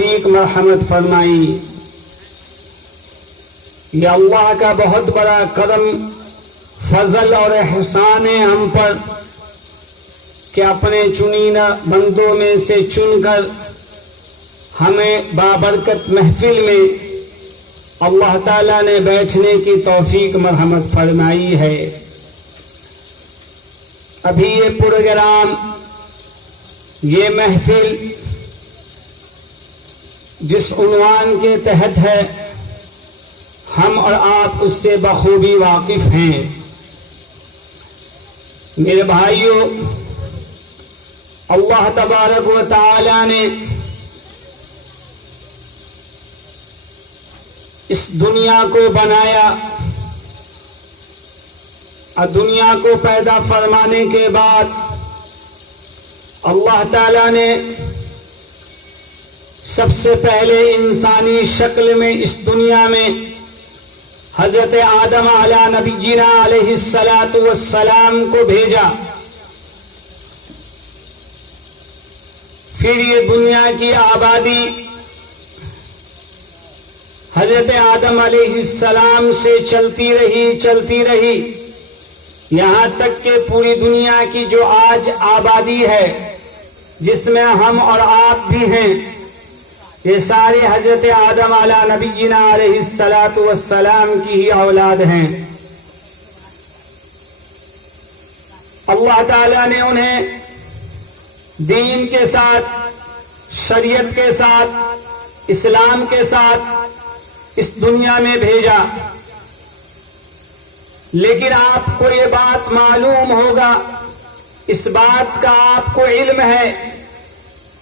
توفیق مرحمت فرمائی۔ یہ اللہ کا بہت بڑا کرم، فضل اور احسان ہے ہم پر کہ اپنے چنیدہ بندوں میں سے چن کر ہمیں بابرکت محفل میں اللہ تعالیٰ نے بیٹھنے کی توفیق مرحمت فرمائی ہے۔ ابھی یہ پروگرام، یہ محفل جس عنوان کے تحت ہے، ہم اور آپ اس سے بخوبی واقف ہیں۔ میرے بھائیوں، اللہ تبارک و تعالی نے اس دنیا کو بنایا اور دنیا کو پیدا فرمانے کے بعد اللہ تعالی نے سب سے پہلے انسانی شکل میں اس دنیا میں حضرت آدم علی نبینا علیہ الصلاۃ والسلام کو بھیجا۔ پھر یہ دنیا کی آبادی حضرت آدم علیہ السلام سے چلتی رہی یہاں تک کہ پوری دنیا کی جو آج آبادی ہے، جس میں ہم اور آپ بھی ہیں، یہ سارے حضرت آدم علی نبینا علیہ الصلاۃ والسلام کی ہی اولاد ہیں۔ اللہ تعالیٰ نے انہیں دین کے ساتھ، شریعت کے ساتھ، اسلام کے ساتھ اس دنیا میں بھیجا۔ لیکن آپ کو یہ بات معلوم ہوگا، اس بات کا آپ کو علم ہے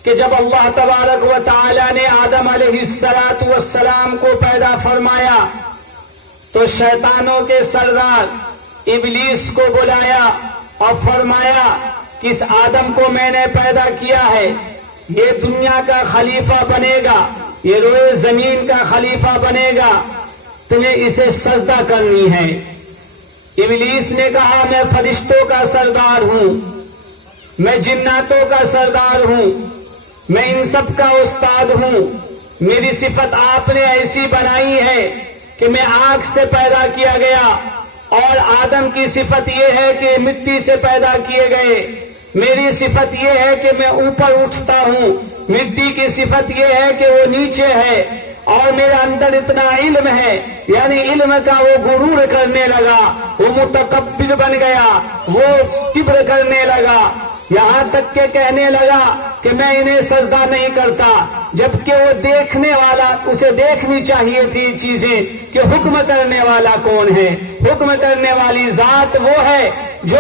کہ جب اللہ تبارک و تعالی نے آدم علیہ الصلاۃ والسلام کو پیدا فرمایا تو شیطانوں کے سردار ابلیس کو بلایا اور فرمایا کہ اس آدم کو میں نے پیدا کیا ہے، یہ دنیا کا خلیفہ بنے گا، یہ روئے زمین کا خلیفہ بنے گا، تمہیں اسے سجدہ کرنی ہے۔ ابلیس نے کہا میں فرشتوں کا سردار ہوں، میں جناتوں کا سردار ہوں، میں ان سب کا استاد ہوں، میری صفت آپ نے ایسی بنائی ہے کہ میں آگ سے پیدا کیا گیا، اور آدم کی صفت یہ ہے کہ مٹی سے پیدا کیے گئے۔ میری صفت یہ ہے کہ میں اوپر اٹھتا ہوں، مٹی کی صفت یہ ہے کہ وہ نیچے ہے، اور میرے اندر اتنا علم ہے، یعنی علم کا وہ غرور کرنے لگا، وہ متکبر بن گیا، وہ کبر کرنے لگا، یہاں تک کہ کہنے لگا کہ میں انہیں سجدہ نہیں کرتا، جبکہ وہ دیکھنے والا، اسے دیکھنی چاہیے تھی چیزیں کہ حکم کرنے والا کون ہے۔ حکم کرنے والی ذات وہ ہے جو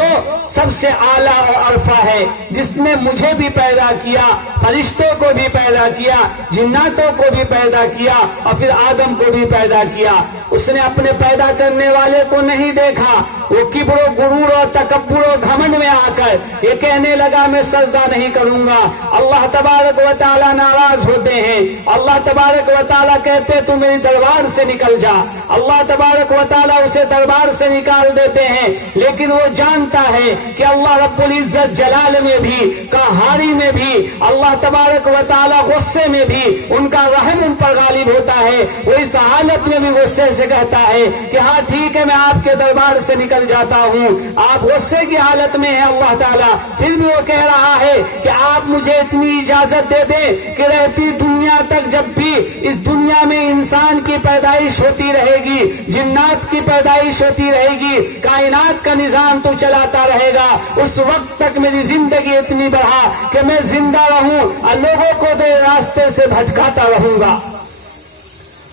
سب سے اعلیٰ اور عرفہ ہے، جس نے مجھے بھی پیدا کیا، فرشتوں کو بھی پیدا کیا، جناتوں کو بھی پیدا کیا، اور پھر آدم کو بھی پیدا کیا۔ اس نے اپنے پیدا کرنے والے کو نہیں دیکھا، وہ کبر و غرور اور تکبر و گھمنڈ میں آ کر یہ کہنے لگا میں سجدہ نہیں کروں گا۔ اللہ تبارک و تعالیٰ ناراض ہوتے ہیں، اللہ تبارک و تعالیٰ کہتے تو میری دربار سے نکل جا، اللہ تبارک و تعالیٰ اسے دربار سے نکال دیتے ہیں، لیکن وہ جانتا ہے کہ اللہ رب العزت جلال میں بھی، قہاری میں بھی، اللہ تبارک و تعالیٰ غصے میں بھی ان کا رحم ان پر غالب ہوتا ہے۔ وہ اس حالت میں بھی غصے سے کہتا ہے کہ ہاں ٹھیک ہے میں آپ کے دربار سے نکل جاتا ہوں۔ آپ غصے کی حالت میں ہیں اللہ تعالیٰ، پھر بھی وہ کہہ رہا ہے کہ آپ مجھے اتنی اجازت دے دیں کہ رہتی دنیا تک جب بھی اس دنیا میں انسان کی پیدائش ہوتی رہے گی، جنات کی پیدائش ہوتی رہے گی، کائنات کا نظام تو چلاتا رہے گا، اس وقت تک میری زندگی اتنی بڑھا کہ میں زندہ رہوں اور لوگوں کو دے راستے سے بھٹکاتا رہوں گا۔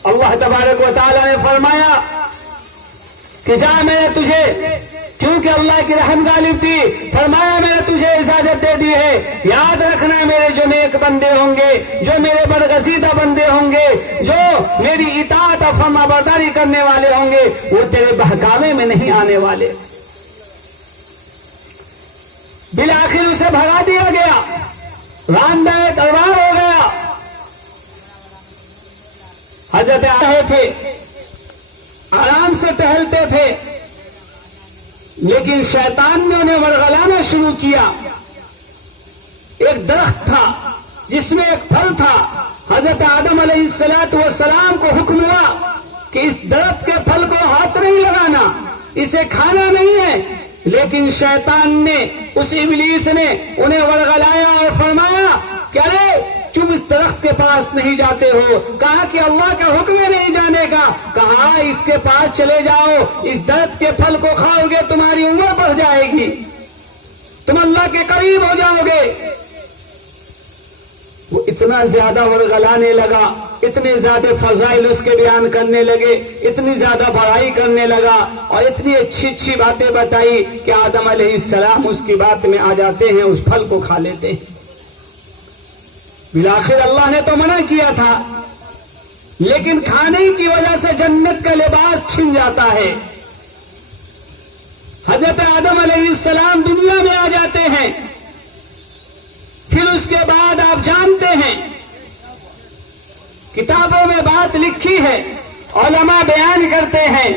اللہ تبارک و تعالیٰ نے فرمایا کہ جا میں نے تجھے، کیونکہ اللہ کی رحم غالب تھی، فرمایا میں نے تجھے اجازت دے دی ہے، یاد رکھنا میرے جو نیک بندے ہوں گے، جو میرے برگزیدہ بندے ہوں گے، جو میری اطاعت اور فرما برداری کرنے والے ہوں گے، وہ تیرے بہکاوے میں نہیں آنے والے۔ بالآخر اسے بھگا دیا گیا، راندہ تلوار ہو گیا۔ حضرت آئے تھے، آرام سے ٹہلتے تھے، لیکن شیطان نے انہیں ورغلانا شروع کیا۔ ایک درخت تھا جس میں ایک پھل تھا، حضرت آدم علیہ السلام کو حکم ہوا کہ اس درخت کے پھل کو ہاتھ نہیں لگانا، اسے کھانا نہیں ہے، لیکن شیطان نے، اس ابلیس نے انہیں ورغلایا اور فرمایا کہ ارے تم اس درخت کے پاس نہیں جاتے ہو، کہا کہ اللہ کا حکم ہے نہیں جانے کا، کہا اس کے پاس چلے جاؤ، اس درخت کے پھل کو کھاؤ گے تمہاری عمر بڑھ جائے گی، تم اللہ کے قریب ہو جاؤ گے۔ وہ اتنا زیادہ ورغلانے لگا، اتنے زیادہ فضائل اس کے بیان کرنے لگے، اتنی زیادہ بڑائی کرنے لگا اور اتنی اچھی اچھی باتیں بتائی کہ آدم علیہ السلام اس کی بات میں آ جاتے ہیں، اس پھل کو کھا لیتے ہیں۔ بالآخر اللہ نے تو منع کیا تھا، لیکن کھانے کی وجہ سے جنت کا لباس چھن جاتا ہے۔ حضرت آدم علیہ السلام دنیا میں آ جاتے ہیں، پھر اس کے بعد آپ جانتے ہیں کتابوں میں بات لکھی ہے، علماء بیان کرتے ہیں،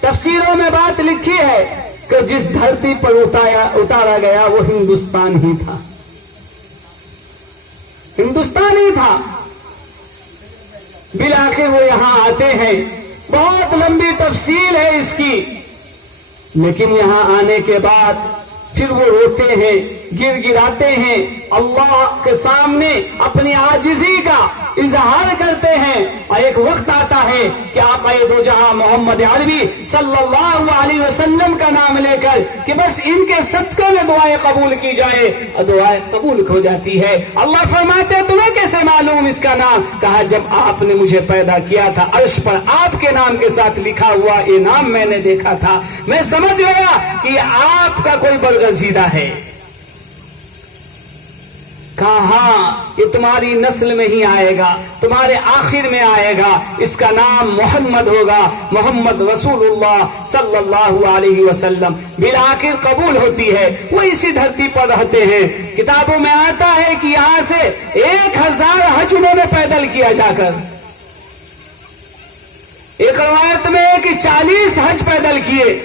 تفسیروں میں بات لکھی ہے کہ جس دھرتی پر اتارا گیا وہ ہندوستان ہی تھا، ہندوستان ہی تھا۔ بالآخر وہ یہاں آتے ہیں، بہت لمبی تفصیل ہے اس کی، لیکن یہاں آنے کے بعد پھر وہ روتے ہیں، گر گراتے ہیں، اللہ کے سامنے اپنی عاجزی کا اظہار کرتے ہیں، اور ایک وقت آتا ہے کہ آقا دو جہاں محمد عربی صلی اللہ علیہ وسلم کا نام لے کر کہ بس ان کے صدقے میں دعائیں قبول کی جائے، اور دعائیں قبول ہو جاتی ہے۔ اللہ فرماتے ہیں تمہیں کیسے معلوم اس کا نام؟ کہا جب آپ نے مجھے پیدا کیا تھا عرش پر آپ کے نام کے ساتھ لکھا ہوا یہ نام میں نے دیکھا تھا، میں سمجھ گیا کہ یہ آپ کا کوئی برگزیدہ ہے۔ کہاں یہ تمہاری نسل میں ہی آئے گا، تمہارے آخر میں آئے گا، اس کا نام محمد ہوگا، محمد رسول اللہ صلی اللہ علیہ وسلم۔ بالآخر قبول ہوتی ہے، وہ اسی دھرتی پر رہتے ہیں۔ کتابوں میں آتا ہے کہ یہاں سے 1000 حج انہوں نے پیدل کیا جا کر، ایک روایت میں ہے کہ 40 حج پیدل کیے،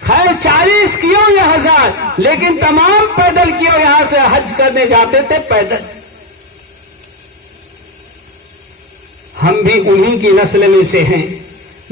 خیر 40 کیوں یا 1000، لیکن تمام پیدل کیوں یہاں سے حج کرنے جاتے تھے پیدل۔ ہم بھی انہی کی نسل میں سے ہیں۔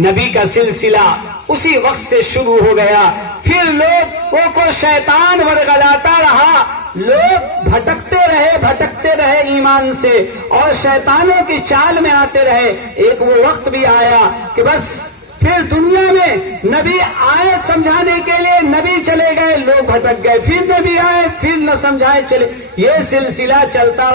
نبی کا سلسلہ اسی وقت سے شروع ہو گیا، پھر لوگوں کو شیطان ورغلاتا رہا، لوگ بھٹکتے رہے ایمان سے اور شیطانوں کی چال میں آتے رہے۔ ایک وہ وقت بھی آیا کہ بس پھر دنیا میں نبی آئے سمجھانے کے لیے، نبی چلے گئے، لوگ بھٹک گئے، پھر نبی آئے، پھر نہ سمجھائے چلے، یہ سلسلہ چلتا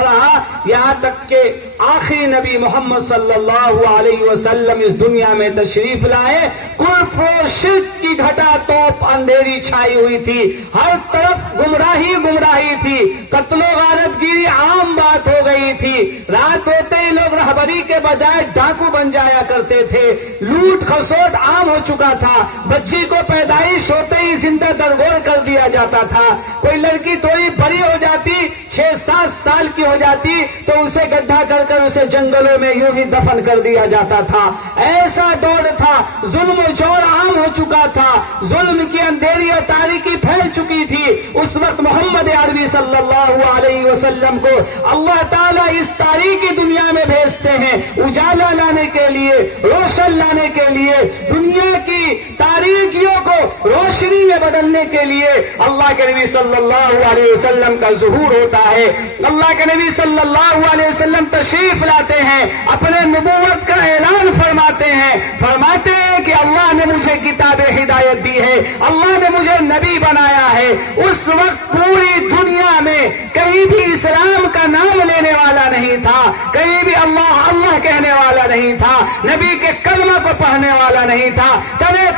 رہا یہاں تک کہ آخری نبی محمد صلی اللہ علیہ وسلم اس دنیا میں تشریف لائے۔ کفر و شرک کی گھٹا توپ اندھیری چھائی ہوئی تھی، ہر طرف گمراہی تھی، قتل و غارت گیری عام بات ہو گئی تھی، رات ہوتے ہی لوگ رہبری کے بجائے ڈاکو بن جایا کرتے تھے، لوٹ خسوٹ عام ہو چکا تھا، بچی کو پیدائش ہوتے ہی زندہ درگور کر دیا جاتا تھا، کوئی لڑکی تھوڑی بڑی ہو جاتی 6-7 سال کی ہو جاتی تو اسے گڈھا کر اسے جنگلوں میں یوں ہی دفن کر دیا جاتا تھا۔ ایسا دور تھا، ظلم و جور عام ہو چکا تھا، ظلم کی اندھیری اور تاریکی پھیل چکی تھی۔ اس وقت محمد عربی صلی اللہ علیہ وسلم کو اللہ تعالیٰ اس تاریکی دنیا میں بھیجتے ہیں اجالا لانے کے لیے، روشن لانے کے لیے، دنیا کی تاریکیوں کو روشنی میں بدلنے کے لیے اللہ کے نبی صلی اللہ علیہ وسلم کا ظہور ہوتا ہے۔ اللہ کے نبی صلی اللہ علیہ وسلم تشریف لاتے ہیں، اپنے نبوت کا اعلان فرماتے ہیں کہ اللہ نے مجھے کتاب ہدایت دی ہے، اللہ نے مجھے نبی بنایا ہے۔ اس وقت پوری دنیا میں کہیں بھی اسلام کا نام لینے والا نہیں تھا، کہیں بھی اللہ کہنے والا نہیں تھا، نبی کے کلمہ کو پڑھنے والا نہیں تھا۔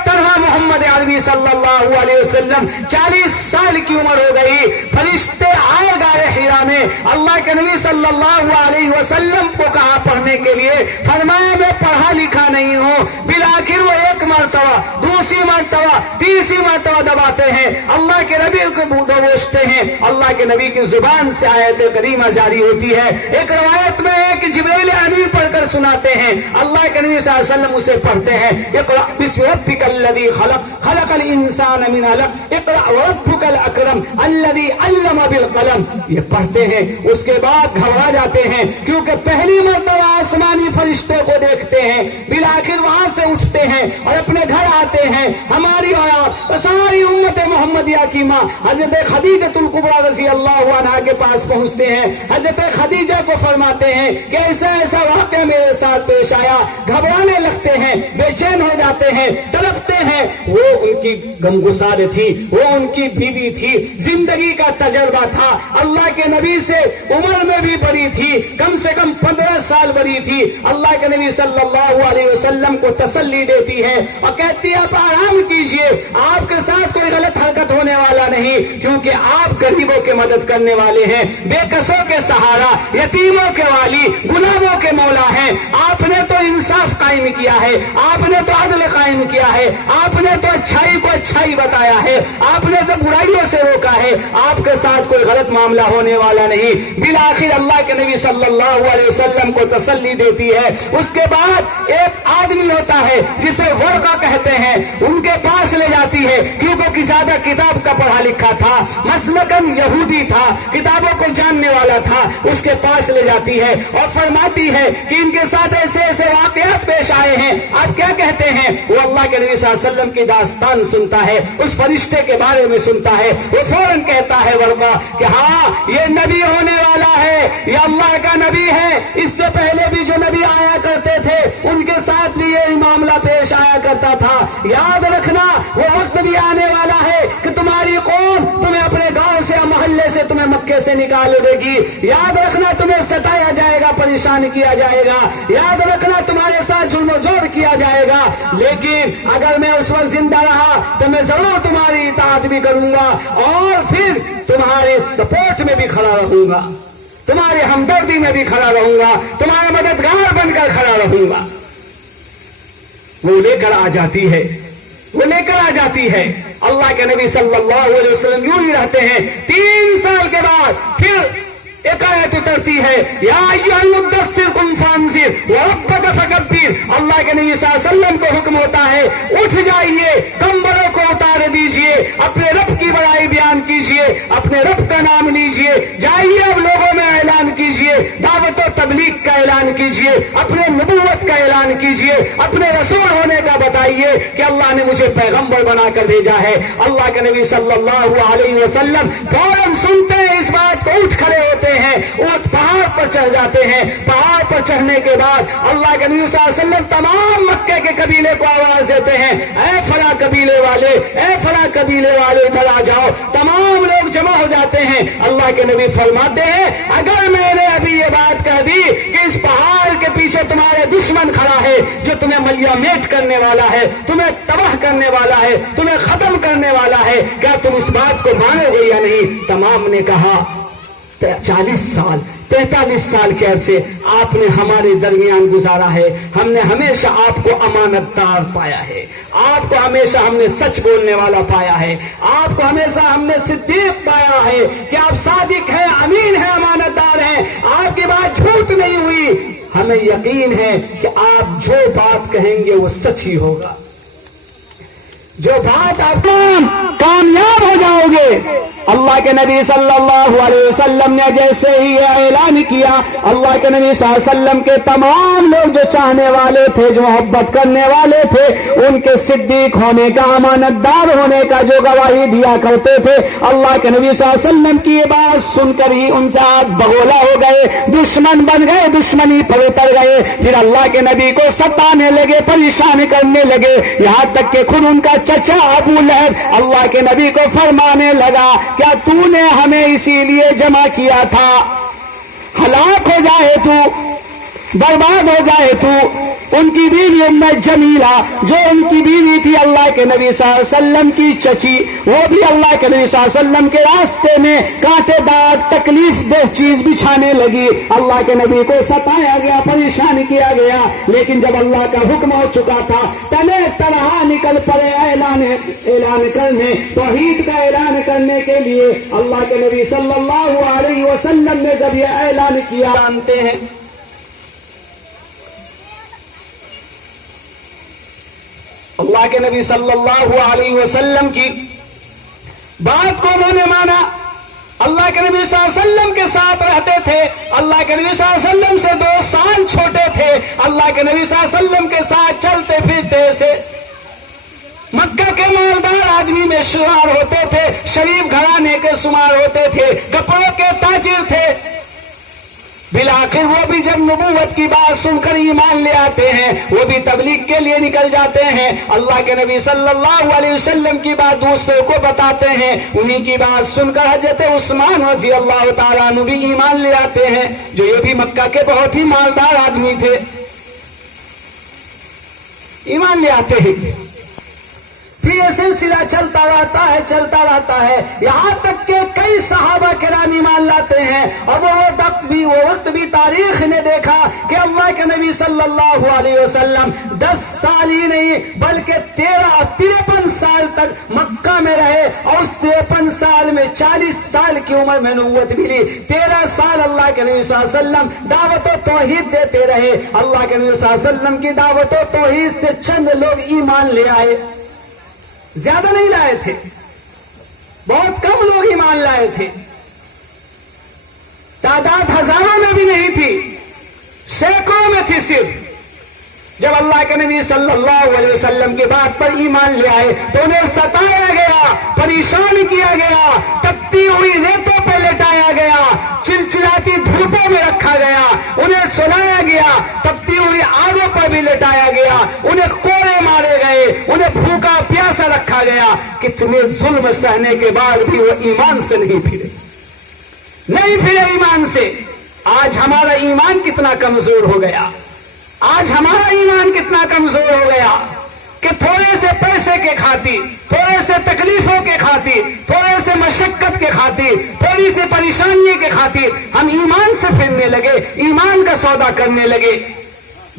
طرح محمد عربی صلی اللہ علیہ وسلم 40 سال کی عمر ہو گئی، فرشتے آئے غار حرا میں، اللہ کے نبی صلی اللہ علیہ وسلم کو کہا پڑھنے کے لیے، فرمایا میں پڑھا لکھا نہیں ہوں۔ بالآخر وہ ایک مرتبہ، دوسری مرتبہ، تیسری مرتبہ دباتے ہیں، اللہ کے نبی کو دبوچتے ہیں، اللہ کے نبی کی زبان سے آیت کریمہ جاری ہوتی ہے۔ ایک روایت میں ہے کہ جبریل امین پر پڑھ کر سناتے ہیں. اللہ کے نبی صلی اللہ علیہ وسلم اسے پڑھتے ہیں. اقرأ بسم ربک الذی خلق خلق الانسان من علق اقرأ وربک الاکرم الذی علم بالقلم. یہ پڑھتے ہیں. اس کے بعد گھبرا جاتے ہیں کیونکہ پہلی مرتبہ آسمانی فرشتے کو دیکھتے ہیں. بالآخر وہاں سے اٹھتے ہیں اور اپنے گھر آتے ہیں. ہماری اور آپ اور ساری امت محمدیہ کی ماں حضرت خدیجہ الکبریٰ رضی اللہ عنہا کے پاس پہنچتے ہیں. حضرت خدیجہ کو فرماتے ہیں کہ ایسا ایسا واقعہ میرے ساتھ پیش آیا. گھبرانے لگتے ہیں, بے چین ہو جاتے ہیں, تڑپتے ہیں. وہ ان کی غمگسار تھی, وہ ان کی بیوی تھی, زندگی کا تجربہ تھا. اللہ کے نبی سے عمر میں بھی بڑی تھی, کم سے کم 15 سال بڑی تھی. اللہ کے نبی صلی اللہ علیہ وسلم کو تسلی دیتی ہے اور کہتی ہے آپ آرام کیجئے, آپ کے ساتھ کوئی غلط حرکت ہونے والا نہیں, کیونکہ آپ غریبوں کی مدد کرنے والے ہیں, بے کسوں کے سہارا, یتیموں کے والی, غلاموں کے مولا ہیں. آپ نے تو انصاف قائم کیا ہے, آپ نے تو عدل قائم کیا ہے, آپ نے تو اچھائی کو اچھائی بتایا ہے, آپ نے تو برائیوں سے روکا ہے. آپ کے ساتھ کوئی غلط معاملہ ہونے والا نہیں. بالآخر اللہ کے نبی صلی اللہ علیہ وسلم کو تسلی دیتی ہے. اس کے بعد ایک آدمی ہوتا ہے جسے ورقہ کہتے ہیں, ان کے پاس لے جاتی ہے کیونکہ زیادہ کتاب کا پڑھا لکھا تھا, مسلکن یہودی تھا, کتابوں کو جاننے والا تھا. اس کے پاس لے جاتی ہے اور فرماتی ہے کہ ان کے ساتھ ایسے ایسے واقعات پیش آئے ہیں, آپ کیا کہتے ہیں؟ وہ اللہ کے نبی صلی اللہ علیہ وسلم کی داستان سنتا ہے, اس فرشتے کے بارے میں سنتا ہے. وہ فوراً کہتا ہے ورقہ کہ ہاں یہ نبی ہونے والا ہے, یہ اللہ کا نبی ہے. اس سے پہلے بھی جو نبی آیا کرتے تھے ان کے ساتھ بھی یہ معاملہ پیش آیا کرتا تھا. یاد رکھنا وہ وقت بھی آنے والا ہے کہ تمہاری قوم تمہیں اپنے گاؤں سے محلے سے تمہیں مکے سے نکال دے گی. یاد رکھنا تمہیں ستایا جائے گا, پریشان کیا جائے گا. یاد رکھنا تمہارے ساتھ ظلم و زور کیا جائے گا. لیکن اگر میں اس وقت زندہ رہا تو میں ضرور تمہاری اطاعت بھی کروں گا اور پھر تمہارے سپورٹ میں بھی کھڑا رہوں گا, تمہاری ہمدردی میں بھی کھڑا رہوں گا, تمہارا مددگار بن کر کھڑا رہوں گا. وہ لے کر آ جاتی ہے, وہ لے کر آ جاتی ہے. اللہ کے نبی صلی اللہ علیہ وسلم یوں ہی رہتے ہیں. 3 سال کے بعد پھر ایک آیت اترتی ہے, یا ایھا المدثر قم فانذر وربک فکبر. اللہ کے نبی صلی اللہ علیہ وسلم کو حکم ہوتا ہے اٹھ جائیے, کمبلوں کو اتار دیجئے, اپنے رب کی بڑائی بیان کیجئے, اپنے رب کا نام لیجئے, جائیے اب لوگوں میں اعلان کیجئے, دعوت و تبلیغ کا اعلان کیجئے, اپنے نبوت کا اعلان کیجئے, اپنے رسول ہونے کا بتائیے کہ اللہ نے مجھے پیغمبر بنا کر بھیجا ہے. اللہ کے نبی صلی اللہ علیہ وسلم فوراً سنتے ہیں اس بات کو, اٹھ کھڑے ہوتے ہیں, اونٹ پہاڑ پر چڑھ جاتے ہیں. پہاڑ پر چڑھنے کے بعد اللہ کے نبی صلی اللہ علیہ وسلم تمام مکے کے قبیلے کو آواز دیتے ہیں, اے فلاں قبیلے والے, اے فلاں قبیلے والے ادھر آ جاؤ. تمام لوگ جمع ہو جاتے ہیں. اللہ کے نبی فرماتے ہیں اگر میں نے ابھی یہ بات کہہ دی کہ اس پہاڑ کے پیچھے تمہارے دشمن کھڑا ہے جو تمہیں ملیا میٹ کرنے والا ہے, تمہیں تباہ کرنے والا ہے, تمہیں ختم کرنے والا ہے, کیا تم اس بات کو مانو گے یا نہیں؟ تمام نے کہا 40 سال 43 سال کے عرصے آپ نے ہمارے درمیان گزارا ہے, ہم نے ہمیشہ آپ کو امانت دار پایا ہے, آپ کو ہمیشہ ہم نے سچ بولنے والا پایا ہے, آپ کو ہمیشہ ہم نے صدیق پایا ہے کہ آپ صادق ہیں, امین ہیں, امانت دار ہیں, آپ کی بات جھوٹ نہیں ہوئی. ہمیں یقین ہے کہ آپ جو بات کہیں گے وہ سچ ہی ہوگا, جو بات آپ کامیاب ہو جاؤ گے. اللہ کے نبی صلی اللہ علیہ وسلم نے جیسے ہی یہ اعلان کیا, اللہ کے نبی صلی اللہ علیہ وسلم کے تمام لوگ جو چاہنے والے تھے, جو محبت کرنے والے تھے, ان کے صدیق ہونے کا, امانت دار ہونے کا جو گواہی دیا کرتے تھے, اللہ کے نبی صلی اللہ علیہ وسلم کی یہ بات سن کر ہی ان سے ہاتھ بگولا ہو گئے, دشمن بن گئے, دشمنی پر اتر گئے. پھر اللہ کے نبی کو ستانے لگے, پریشان کرنے لگے, یہاں تک کہ خود ان کا چچا ابو لہب اللہ کے نبی کو فرمانے لگا, کیا تو نے ہمیں اسی لیے جمع کیا تھا, ہلاک ہو جائے تو, برباد ہو جائے تو. ان کی بیوی ام جمیلہ جو ان کی بیوی تھی اللہ کے نبی صلی اللہ علیہ وسلم کی چچی, وہ بھی اللہ کے نبی صلی اللہ علیہ وسلم کے راستے میں کانٹے دار تکلیف دہ چیز بچھانے لگی. اللہ کے نبی کو ستایا گیا, پریشان کیا گیا, لیکن جب اللہ کا حکم ہو چکا تھا تنے طرح نکل پڑے اعلان کرنے, توحید کا اعلان کرنے کے لیے. اللہ کے نبی صلی اللہ علیہ وسلم نے جب یہ اعلان کیا, جانتے ہیں اللہ کے نبی صلی اللہ علیہ وسلم کی بات کو انہوں نے مانا. اللہ کے نبی صلی اللہ علیہ وسلم کے ساتھ رہتے تھے. اللہ کے نبی صلی اللہ علیہ وسلم سے 2 سال چھوٹے تھے. اللہ کے نبی صلی اللہ علیہ وسلم کے ساتھ چلتے پھرتے سے مکہ کے مالدار آدمی میں شمار ہوتے تھے, شریف گھرانے کے شمار ہوتے تھے, کپڑوں کے تاجر تھے. بالآخر وہ بھی جب نبوت کی بات سن کر ایمان لے آتے ہیں, وہ بھی تبلیغ کے لیے نکل جاتے ہیں. اللہ کے نبی صلی اللہ علیہ وسلم کی بات دوسروں کو بتاتے ہیں. انہی کی بات سن کر حضرت عثمان رضی اللہ تعالیٰ عنہ بھی ایمان لے آتے ہیں, جو یہ بھی مکہ کے بہت ہی مالدار آدمی تھے. ایمان لے آتے ہیں. پھر یہ سلسلہ چلتا رہتا ہے یہاں تک کہ کئی صحابہ کرام ایمان لاتے ہیں. اور وہ وقت بھی تاریخ نے دیکھا کہ اللہ کے نبی صلی اللہ علیہ وسلم 10 سال ہی نہیں بلکہ 53 سال تک مکہ میں رہے, اور اس 53 سال میں 40 سال کی عمر میں نبوت ملی. 13 سال اللہ کے نبی صلی اللہ علیہ وسلم دعوت و توحید دیتے رہے. اللہ کے نبی صلی اللہ علیہ وسلم کی دعوت و توحید سے چند لوگ ایمان لے آئے, زیادہ نہیں لائے تھے, بہت کم لوگ ایمان لائے تھے. تعداد ہزاروں میں بھی نہیں تھی, سینکڑوں میں تھی صرف. جب اللہ کے نبی صلی اللہ علیہ وسلم کی بات پر ایمان لے آئے تو انہیں ستایا گیا, پریشان کیا گیا, تپتی ہوئی ریتوں پہ لٹایا گیا, چلچلاتی دھوپوں میں رکھا گیا, انہیں سلایا گیا, تپتی ہوئی آگوں پر بھی لٹایا گیا, انہیں کوڑے مارے گئے, انہیں بھوکا پیاسا رکھا گیا. کتنے ظلم سہنے کے بعد بھی وہ ایمان سے نہیں پھرے ایمان سے. آج ہمارا ایمان کتنا کمزور ہو گیا, آج ہمارا ایمان کتنا کمزور ہو گیا کہ تھوڑے سے پیسے کے خاطر, تھوڑے سے تکلیفوں کے خاطر, تھوڑے سے مشقت کے خاطر, تھوڑی سی پریشانی کے خاطر ہم ایمان سے پھرنے لگے, ایمان کا سودا کرنے لگے.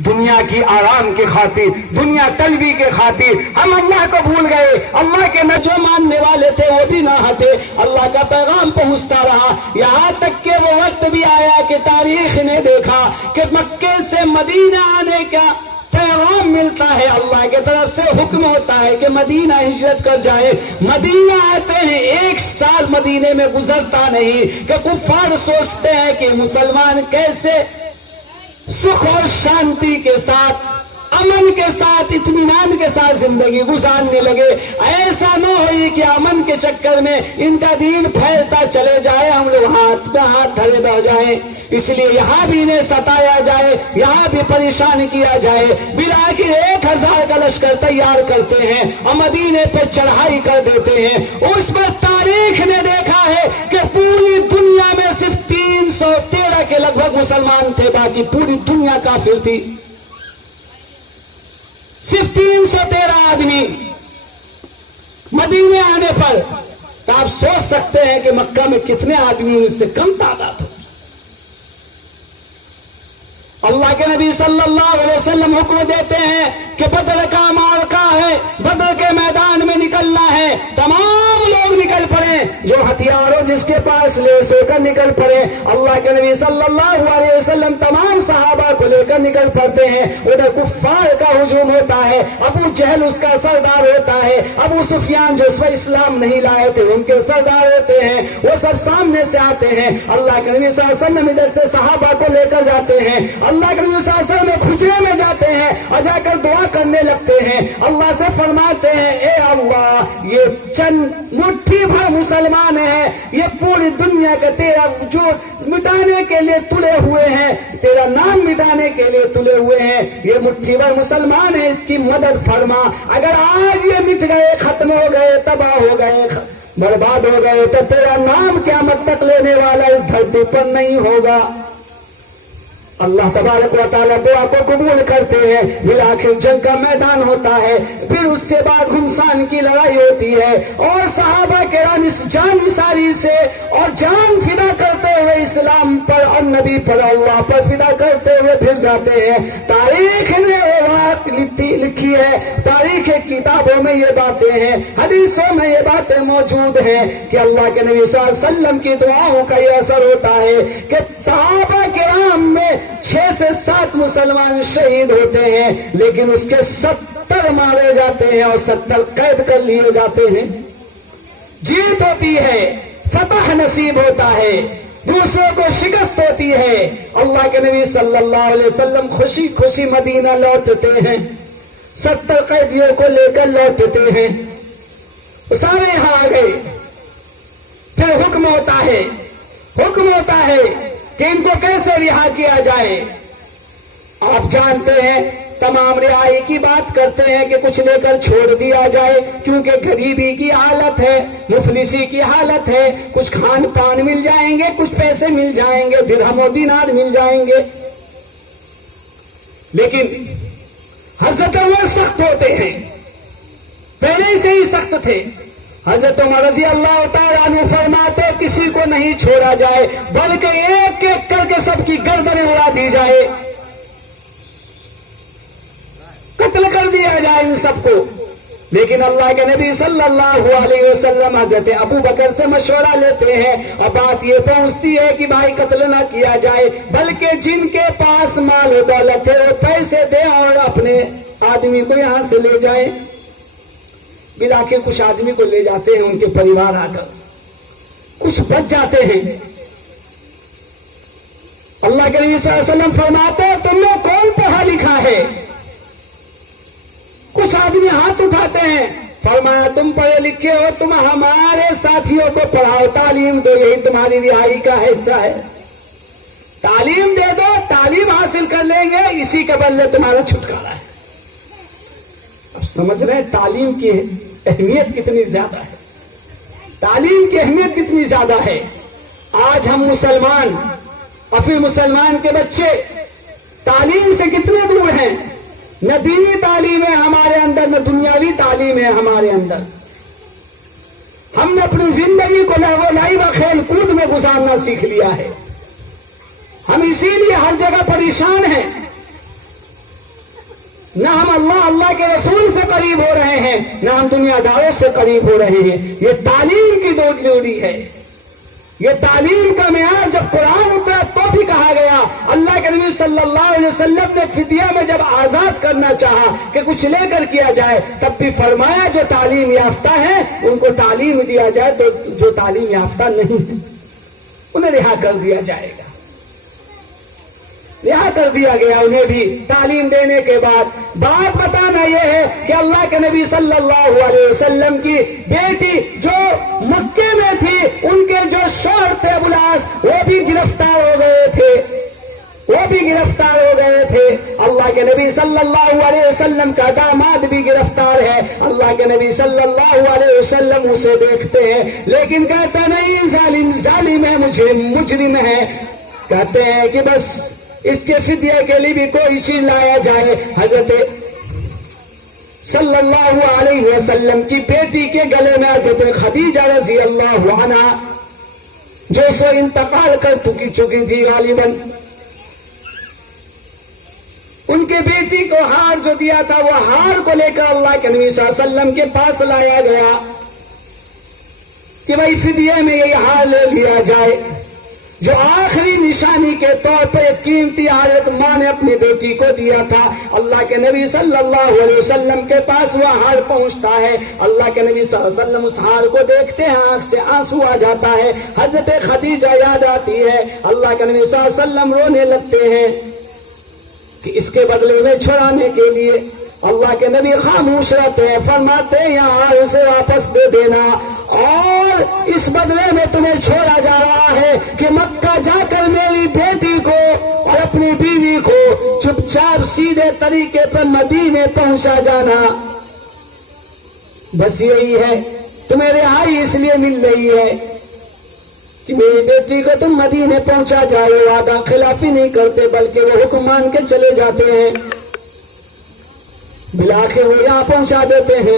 دنیا کی آرام کی خاطر, دنیا طلبی کے خاطر ہم اللہ کو بھول گئے. اللہ کے جو ماننے والے تھے وہ بھی نہ ہٹے. اللہ کا پیغام پہنچتا رہا, یہاں تک کہ وہ وقت بھی آیا کہ تاریخ نے دیکھا کہ مکے سے مدینہ آنے کا پیغام ملتا ہے. اللہ کی طرف سے حکم ہوتا ہے کہ مدینہ ہجرت کر جائے. مدینہ آتے ہیں, 1 سال مدینے میں گزرتا نہیں کہ کفار سوچتے ہیں کہ مسلمان کیسے سکھ اور شانتی کے ساتھ, امن کے ساتھ, اطمینان کے ساتھ زندگی گزارنے لگے. ایسا نہ ہو کہ امن کے چکر میں ان کا دین پھیلتا چلے جائے, ہم لوگ ہاتھ پہ ہاتھ دھرے بہ جائیں. اس لیے یہاں بھی انہیں ستایا جائے, یہاں بھی پریشان کیا جائے. بالآخر 1000 کا لشکر تیار کرتے ہیں اور مدینے پہ چڑھائی کر دیتے ہیں. اس پر تاریخ نے دیکھا ہے کہ پوری دنیا میں صرف 313 کے لگ بھگ مسلمان تھے, باقی پوری دنیا کافر تھی. صرف 313 آدمی مدینے آنے پر. تو آپ سوچ سکتے ہیں کہ مکہ میں کتنے آدمی اس سے کم تعداد ہوگی. اللہ کے نبی صلی اللہ علیہ وسلم حکم دیتے ہیں کہ بدر کا معرکہ ہے, بدر کے میدان میں نکلنا ہے. تمام لوگ نکل پڑے, جو ہتھیار ہو جس کے پاس لے سو کر نکل پڑے. اللہ کے نبی صلی اللہ علیہ وسلم تمام صحابہ کو لے کر نکل پڑتے ہیں. ادھر کفار کا ہجوم ہوتا ہے, ابو جہل اس کا سردار ہوتا ہے, ابو سفیان جو اسلام نہیں لائے تھے ان کے سردار ہوتے ہیں, وہ سب سامنے سے آتے ہیں. اللہ کے نبی صلی اللہ علیہ وسلم ادھر سے صحابہ کو لے کر جاتے ہیں. اللہ کے نبی صلی اللہ علیہ وسلم کھجرے میں جاتے ہیں اور جا کر دعا کرنے لگتے ہیں. اللہ سے فرماتے ہیں, اے اللہ یہ چند مٹھی بھر مسلمان ہیں, یہ پوری دنیا کا تیرا وجود مٹانے کے لیے تلے ہوئے ہیں, تیرا نام مٹانے کے لیے تلے ہوئے ہیں. یہ مٹھی بھر مسلمان ہیں, اس کی مدد فرما. اگر آج یہ مٹ گئے, ختم ہو گئے, تباہ ہو گئے, برباد ہو گئے, تو تیرا نام قیامت تک لینے والا اس دھرتی پر نہیں ہوگا. اللہ تبارک و تعالیٰ دعا کو قبول کرتے ہیں. بالآخر جنگ کا میدان ہوتا ہے. پھر اس کے بعد خمسان کی لڑائی ہوتی ہے اور صحابہ کرام اس جان نثاری سے اور جان فدا کرتے ہوئے اسلام پر اور نبی پر, اللہ پر فدا کرتے ہوئے پھر جاتے ہیں. تاریخ نے یہ بات لکھی ہے, تاریخ کتابوں میں یہ باتیں ہیں, حدیثوں میں یہ باتیں موجود ہیں کہ اللہ کے نبی صلی اللہ علیہ وسلم کی دعاؤں کا یہ اثر ہوتا ہے کہ صحابہ کرام میں 6 سے 7 مسلمان شہید ہوتے ہیں، لیکن اس کے 70 مارے جاتے ہیں اور 70 قید کر لیے جاتے ہیں۔ جیت ہوتی ہے، فتح نصیب ہوتا ہے، دوسروں کو شکست ہوتی ہے۔ اللہ کے نبی صلی اللہ علیہ وسلم خوشی خوشی مدینہ لوٹتے ہیں، 70 قیدیوں کو لے کر لوٹتے ہیں، سارے یہاں آ گئے۔ پھر حکم ہوتا ہے کہ ان کو کیسے رہا کیا جائے۔ آپ جانتے ہیں تمام رہائی کی بات کرتے ہیں کہ کچھ لے کر چھوڑ دیا جائے، کیونکہ غریبی کی حالت ہے، مفلسی کی حالت ہے، کچھ کھان پان مل جائیں گے، کچھ پیسے مل جائیں گے، درہم و دینار مل جائیں گے۔ لیکن حضرت عمر سخت ہوتے ہیں، پہلے سے ہی سخت تھے۔ حضرت عمر رضی اللہ تعالیٰ عنہ فرماتے کسی کو نہیں چھوڑا جائے، بلکہ ایک ایک کر کے سب کی گردنیں اڑا دی جائے، قتل کر دیا جائے ان سب کو۔ لیکن اللہ کے نبی صلی اللہ علیہ وسلم حضرت ابو بکر سے مشورہ لیتے ہیں اور بات یہ پہنچتی ہے کہ بھائی قتل نہ کیا جائے، بلکہ جن کے پاس مال و دولت ہے وہ پیسے دے اور اپنے آدمی کو یہاں سے لے جائیں۔ بلاخر کچھ آدمی کو لے جاتے ہیں، ان کے پریوار آ کر کچھ بچ جاتے ہیں۔ اللہ کے نبی صلی اللہ علیہ وسلم فرماتے ہیں تم نے کون پڑھا لکھا ہے؟ کچھ آدمی ہاتھ اٹھاتے ہیں، فرمایا تم پڑھے لکھے ہو، تم ہمارے ساتھیوں کو پڑھاؤ، تعلیم دو، یہی تمہاری رہائی کا حصہ ہے۔ تعلیم دے دو، تعلیم حاصل کر لیں گے، اسی کے بدلے تمہارا چھٹکارا ہے۔ اب سمجھ رہے ہیں تعلیم کی اہمیت کتنی زیادہ ہے، تعلیم کی اہمیت کتنی زیادہ ہے۔ آج ہم مسلمان اور پھر مسلمان کے بچے تعلیم سے کتنے دور ہیں، نہ دینی تعلیم ہے ہمارے اندر، نہ دنیاوی تعلیم ہے ہمارے اندر۔ ہم نے اپنی زندگی کو لہو لعب و کھیل کود میں گزارنا سیکھ لیا ہے، ہم اسی لیے ہر جگہ پریشان ہیں، نہ ہم اللہ کے رسول سے قریب ہو رہے ہیں، نہ ہم دنیا داروں سے قریب ہو رہے ہیں۔ یہ تعلیم کی ضروری ہے، یہ تعلیم کا معیار جب قرآن اترا تو بھی کہا گیا۔ اللہ کے نبی صلی اللہ علیہ وسلم نے فدیہ میں جب آزاد کرنا چاہا کہ کچھ لے کر کیا جائے، تب بھی فرمایا جو تعلیم یافتہ ہے ان کو تعلیم دیا جائے، تو جو تعلیم یافتہ نہیں ہے انہیں رہا کر دیا جائے گا۔ رہا کر دیا گیا انہیں بھی۔ تعلیم دینے کے بعد بات بتانا یہ ہے کہ اللہ کے نبی صلی اللہ علیہ وسلم کی بیٹی جو مکے میں تھی، ان کے جو شوہر تھے ابو العاص، وہ بھی گرفتار ہو گئے تھے، اللہ کے نبی صلی اللہ علیہ وسلم کا داماد بھی گرفتار ہے۔ اللہ کے نبی صلی اللہ علیہ وسلم اسے دیکھتے ہیں، لیکن کہتے نہیں ظالم ہے، مجھے مجرم ہے۔ کہتے ہیں کہ بس اس کے فدیے کے لیے بھی کوئی چیز لایا جائے۔ حضرت صلی اللہ علیہ وسلم کی بیٹی کے گلے میں حضرت خدیجہ رضی اللہ عنہا جو سو انتقال کر چکی تھی غالباً، ان کے بیٹی کو ہار جو دیا تھا، وہ ہار کو لے کر اللہ کے نبی صلی اللہ علیہ وسلم کے پاس لایا گیا کہ بھائی فدیے میں یہ ہار لے لیا جائے، جو آخری نشانی کے طور پر ایک قیمتی حضرت ماں نے اپنی بیٹی کو دیا تھا۔ اللہ کے نبی صلی اللہ علیہ وسلم کے پاس وہ ہار پہنچتا ہے، اللہ کے نبی صلی اللہ علیہ وسلم اس ہار کو دیکھتے ہیں، آنکھ سے آنسو آ جاتا ہے، حضرت خدیجہ یاد آتی ہے، اللہ کے نبی صلی اللہ علیہ وسلم رونے لگتے ہیں کہ اس کے بدلے میں چھڑانے کے لیے اللہ کے نبی خاموش رہتے ہیں، فرماتے ہیں یہاں اسے واپس دے دینا، اور اس بدلے میں تمہیں چھوڑا جا رہا ہے کہ مکہ جا کر میری بیٹی کو اور اپنی بیوی کو چپ چاپ سیدھے طریقے پر مدینے پہنچا جانا۔ بس یہی ہے، تمہیں رہائی اس لیے مل رہی ہے کہ میری بیٹی کو تم مدینے پہنچا جائے، وعدہ خلافی نہیں کرتے بلکہ وہ حکم مان کے چلے جاتے ہیں، بلاخر وہ یہاں پہنچا دیتے ہیں۔